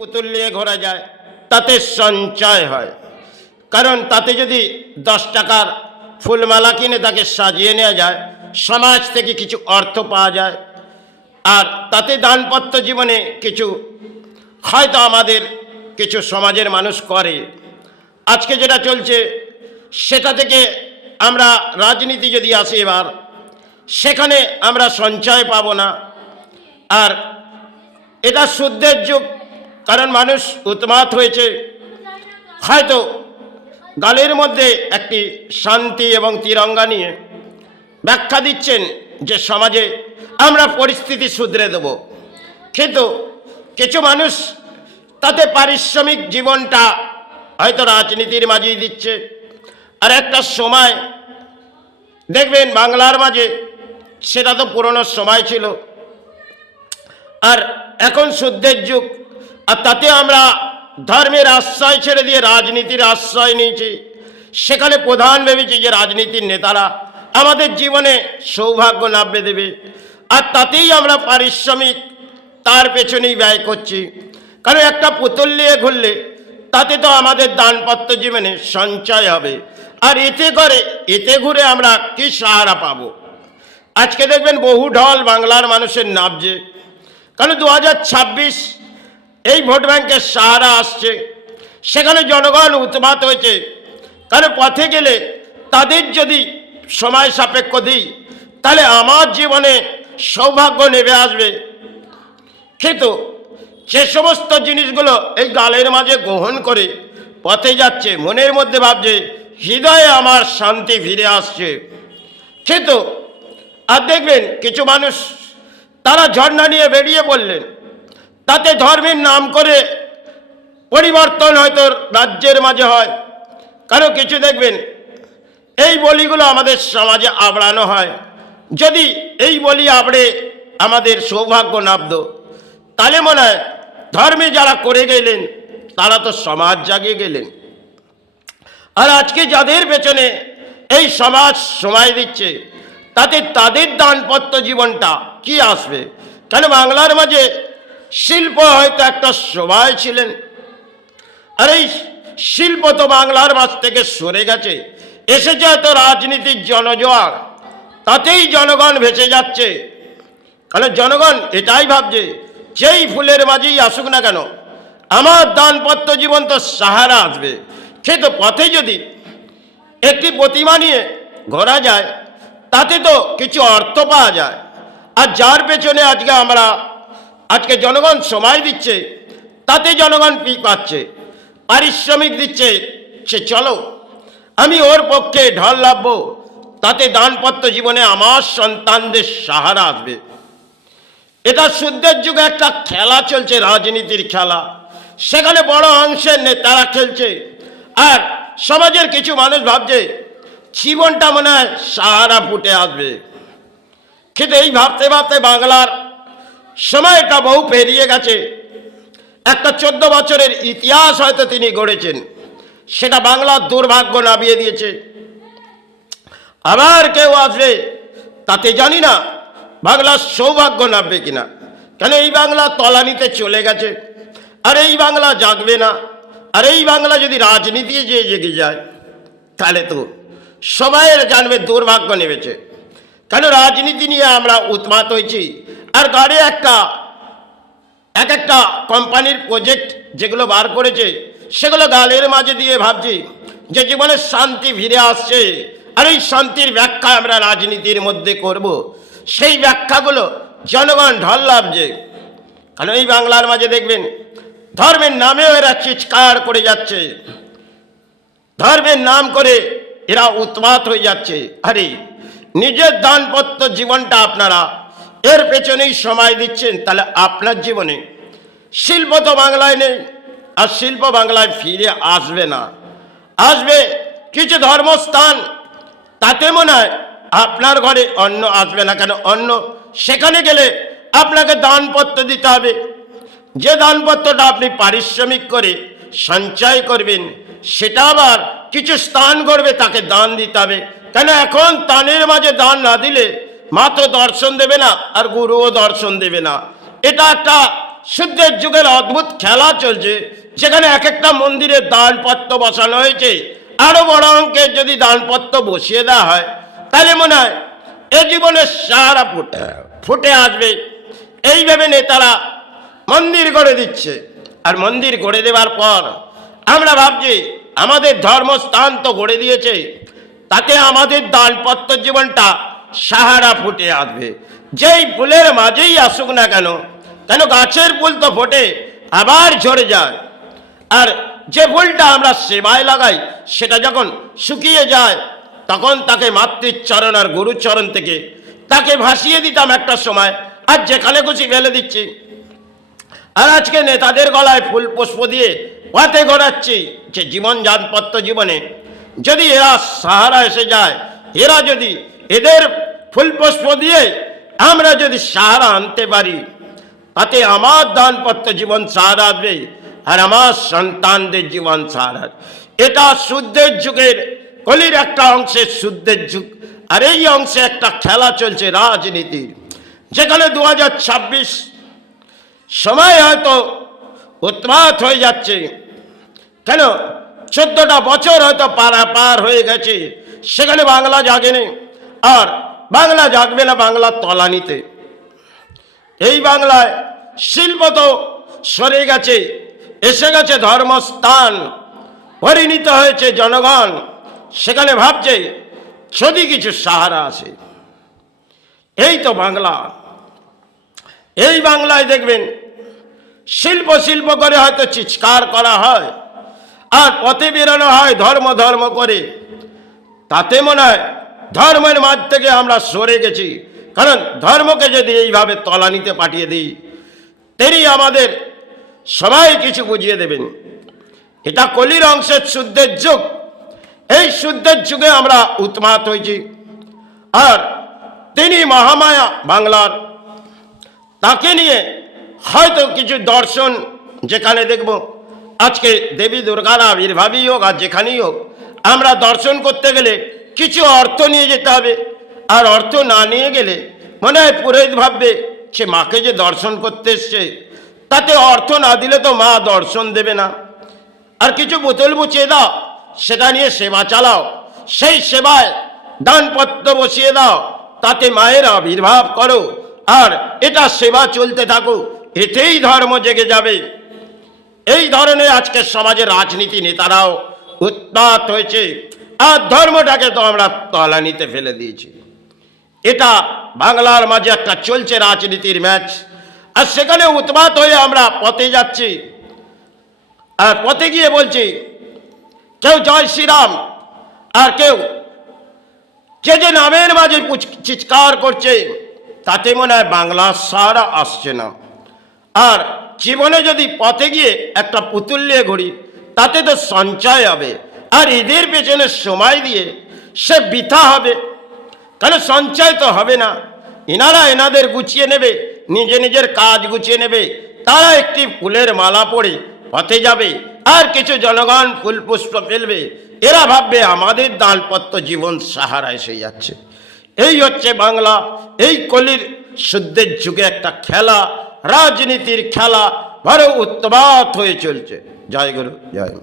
পুতুল নিয়ে ঘোরা যায়, তাতে সঞ্চয় হয়। কারণ তাতে যদি 10 টাকার ফুলমালা কিনে তাকে সাজিয়ে নেওয়া যায়, সমাজ থেকে কিছু অর্থ পাওয়া যায়। আর তাতে দানপত্র জীবনে কিছু হয়তো আমাদের কিছু সমাজের মানুষ করে। আজকে যেটা চলছে সেটা থেকে আমরা রাজনীতি যদি আসি এবার, সেখানে আমরা সঞ্চয় পাব না। আর এটা সুদের যুগ, কারণ মানুষ উন্মাদ হয়েছে। হয়তো গালের মধ্যে একটি শান্তি এবং তিরঙ্গা নিয়ে ব্যাখ্যা দিচ্ছেন যে সমাজে আমরা পরিস্থিতি শুধরে দেব, কিন্তু কিছু মানুষ তাতে পারিশ্রমিক জীবনটা হয়তো রাজনীতির মাঝেই দিচ্ছে। আর একটা সময় দেখবেন বাংলার মাঝে, সেটা তো পুরনো সময় ছিল, আর এখন শুদ্ধের যুগ। আর তাতে আমরা ধর্মের আশ্রয় ছেড়ে দিয়ে রাজনীতির আশ্রয় নিয়েছি। সেখানে প্রধান ভেবেছি যে রাজনীতির নেতারা আমাদের জীবনে সৌভাগ্য নামিয়ে দেবে, আর তাতেই আমরা পারিশ্রমিক তার পেছনেই ব্যয় করছি। কারণ একটা পুতুল নিয়ে ঘুরলে তাতে তো আমাদের দানপত্র জীবনে সঞ্চয় হবে, আর এতে ঘুরে আমরা কি সাহারা পাবো? আজকে দেখবেন বহু ঢল বাংলার মানুষের নামছে, কারণ 2026 এই ভোট ব্যাংকের সাহারা আসছে। সেখানে জনগণ উন্মাদ হয়েছে, কারণ পথে গেলে তাদের যদি সময় সাপেক্ষ দিই, তাহলে আমার জীবনে সৌভাগ্য নেমে আসবে। কিন্তু যে সমস্ত জিনিসগুলো এই গালের মাঝে গ্রহণ করে পথে যাচ্ছে, মনের মধ্যে ভাবছে হৃদয়ে আমার শান্তি ফিরে আসছে, কিন্তু আর দেখবেন কিছু মানুষ তারা ঝর্ণা নিয়ে বেরিয়ে পড়লেন, তাতে ধর্মের নাম করে পরিবর্তন হয়তো রাজ্যের মাঝে হয়। কারণ কিছু দেখবেন এই বলিগুলো আমাদের সমাজে আবড়ানো হয়। যদি এই বলি আবড়ে আমাদের সৌভাগ্য নামত, তাহলে মনে হয় ধর্মে যারা করে গেলেন তারা তো সমাজ জাগিয়ে গেলেন। আর আজকে যাদের পেছনে এই সমাজ সময় দিচ্ছে, তাতে তাদের দানপত্র জীবনটা কি আসবে? কেন বাংলার মাঝে শিল্প হয়তো একটা সময় ছিলেন, আর এই শিল্প তো বাংলার মাঝ থেকে সরে গেছে, এসেছে হয়তো রাজনীতির জনজোয়ার, তাতেই জনগণ ভেসে যাচ্ছে। কারণ জনগণ এটাই ভাবছে যেই ফুলের মাঝেই আসুক না কেন, আমার দানপত্র জীবন তো সাহারা আসবে। কিন্তু পথে যদি একটি প্রতিমা নিয়ে ঘোরা যায়, তাতে তো কিছু অর্থ পাওয়া যায়। আর যার পেছনে আজকে জনগণ সময় দিচ্ছে, তাতে জনগণ কি পাচ্ছে? পারিশ্রমিক দিচ্ছে। সে চলো আমি ওর পক্ষে ঢল লাভবো, তাতে দানপত্র জীবনে আমার সন্তানদের সাহারা আসবে। এটা শুদ্ধের যুগে একটা খেলা চলছে, রাজনীতির খেলা। সেখানে বড় অংশের নেতারা খেলছে, আর সমাজের কিছু মানুষ ভাবছে জীবনটা মনে হয় সাহারা ফুটে আসবে। কিন্তু এই ভাবতে ভাবতে বাংলার সময়টা বহু পেরিয়ে গেছে। একটা 14 বছরের ইতিহাস হয়তো তিনি গড়েছেন, সেটা বাংলার দুর্ভাগ্য নামিয়ে দিয়েছে। আবার কেউ আসবে, তাতে জানি না বাংলার সৌভাগ্য নামবে কিনা। কেন এই বাংলা তলানিতে চলে গেছে, আর এই বাংলা জাগবে না। আর এই বাংলা যদি রাজনীতি জেগে যায়, তাহলে তো সবাই জানবে দুর্ভাগ্য নেমেছে। কেন রাজনীতি নিয়ে আমরা উন্মাদ হয়েছি, আর গাড়ি এক একটা কোম্পানির প্রজেক্ট যেগুলো বার করেছে, সেগুলো গালের মাঝে দিয়ে ভাবছি যে জীবনে শান্তি ফিরে আসছে। আর এই শান্তির ব্যাখ্যা আমরা রাজনীতির মধ্যে করব, সেই ব্যাখ্যাগুলো জনগণ ঢল লাভছে। কারণ এই বাংলার মাঝে দেখবেন ধর্মের নামেও এরা চিৎকার করে যাচ্ছে, ধর্মের নাম করে এরা উন্মাদ হয়ে যাচ্ছে। আরে নিজের দানপত্র জীবনটা আপনারা এর পেছনেই সময় দিচ্ছেন, তাহলে আপনার জীবনে শিল্প তো বাংলায় নেই, আর শিল্প বাংলায় ফিরে আসবে না। আসবে কিছু ধর্মস্থান, তাতে মনে হয় আপনার ঘরে অন্ন আসবে না। কেন অন্ন সেখানে গেলে আপনাকে দানপত্র দিতে হবে, যে দানপত্রটা আপনি পারিশ্রমিক করে সঞ্চয় করবেন, সেটা আবার কিছু স্থান করবে, তাকে দান দিতে হবে। কেন এখন দানের মাঝে দান না দিলে মা তো দর্শন দেবে না, আর গুরুও দর্শন দেবে না। এটা একটা শুদ্ধের যুগের অদ্ভুত খেলা চলছে, যেখানে এক একটা মন্দিরে দানপত্র বসানো হয়েছে। আরো বড় অঙ্কের যদি দানপত্র বসিয়ে দেওয়া হয়, তাহলে মনে হয় এ জীবনের সারা ফুটে আসবে। এইভাবে নেতারা মন্দির গড়ে দিচ্ছে। আর মন্দির গড়ে দেওয়ার পর আমরা ভাবছি আমাদের ধর্মস্থান তো গড়ে দিয়েছে, তাতে আমাদের দানপত্র জীবনটা সাহারা ফুটে আসবে। যেই ফুলের মাঝেই আসুক না কেন, কেন গাছের ফুল তো ফোটে আবার ঝরে যায়। আর যে ফুলটা আমরা সেবায় লাগাই, সেটা যখন শুকিয়ে যায়, তখন তাকে মাতৃচরণ আর গুরুচরণ থেকে তাকে ভাসিয়ে দিতাম একটা সময়, আর যেখানে খুশি ফেলে দিচ্ছি। আর আজকে নেতাদের গলায় ফুল পুষ্প দিয়ে পথে ঘোরাচ্ছি যে জীবন দানপত্র জীবনে যদি এরা সাহারা এসে যায়, এরা যদি এদের ফুল পুষ্প দিয়ে আমরা যদি সাহারা আনতে পারি, তাতে আমার দানপত্র জীবন সাহারা আসবে আর আমার সন্তানদের জীবন সাহারা। এটা শুদ্ধের যুগের কলির একটা অংশের শুদ্ধের যুগ। আর এই অংশে একটা খেলা চলছে রাজনীতির, যেখানে 2026 সময় হয়তো উৎপাত হয়ে যাচ্ছে। কেন 14টা বছর হয়তো পার হয়ে গেছে, সেখানে বাংলা জাগেনি। আর বাংলা জাগবে না বাংলার তলানিতে। এই বাংলায় শিল্প তো সরে গেছে, এসে গেছে ধর্মস্থান, পরিণত হয়েছে জনগণ। সেখানে ভাবছে যদি কিছু সাহারা আসে। এই তো বাংলা। এই বাংলায় দেখবেন শিল্প করে হয়তো চিৎকার করা হয়, আর পথে বেরোনো হয় ধর্ম করে। তাতে মনে হয় ধর্মের মাঝ থেকে আমরা সরে গেছি। কারণ ধর্মকে যদি এইভাবে তলানিতে পাঠিয়ে দিই, তেরি আমাদের সবাই কিছু বুঝিয়ে দেবেন। এটা কলির অংশের শুদ্ধের যুগ। এই শুদ্ধের যুগে আমরা উন্মাদ হয়েছি। আর তিনি মহামায়া বাংলার, তাকে নিয়ে হয়তো কিছু দর্শন, যেখানে দেখব আজকে দেবী দুর্গার আবির্ভাবই হোক আর যেখানেই হোক, আমরা দর্শন করতে গেলে কিছু অর্থ নিয়ে যেতে হবে। আর অর্থ না নিয়ে গেলে মনে হয় পুরোহিত ভাববে সে মাকে যে দর্শন করতে এসছে, তাতে অর্থ না দিলে তো মা দর্শন দেবে না। আর কিছু বোতল বুঝিয়ে দাও, সেটা নিয়ে সেবা চালাও, সেই সেবায় দানপত্র বসিয়ে দাও, তাতে মায়ের আবির্ভাব করো, আর এটা সেবা চলতে থাকো, এতেই ধর্ম জেগে যাবে। এই ধরনের আজকের সমাজের রাজনীতি নেতারাও উৎপাত হয়েছে। আর ধর্মটাকে তো আমরা তলানিতে ফেলে দিয়েছি। এটা বাংলার মাঝে একটা চলছে রাজনীতির ম্যাচ। আর সেখানে উৎপাত হয়ে আমরা পথে যাচ্ছি। আর পথে গিয়ে বলছি কেউ জয় শ্রীরাম, আর কেউ যে নামের মাঝে চিৎকার করছে, তাতে মনে হয় বাংলার সাহারা আসছে না। আর জীবনে যদি পথে গিয়ে একটা পুতুল নিয়ে ঘুরি, তাতে তো সঞ্চয় হবে। আর এদের পেছনে সময় দিয়ে সে বৃথা হবে, কেন সঞ্চয় তো হবে না। এনারা এনাদের গুছিয়ে নেবে, নিজের কাজ গুছিয়ে নেবে। তারা একটি ফুলের মালা পরে পথে যাবে, আর কিছু জনগণ ফুল পুষ্প ফেলবে। এরা ভাববে আমাদের দানপত্র জীবন সাহারা এসে যাচ্ছে। এই হচ্ছে বাংলা। এই কলির শুদ্ধের যুগে একটা খেলা, রাজনীতির খেলা বড় উৎপাত হয়ে চলছে। জয় গুরু, জয়।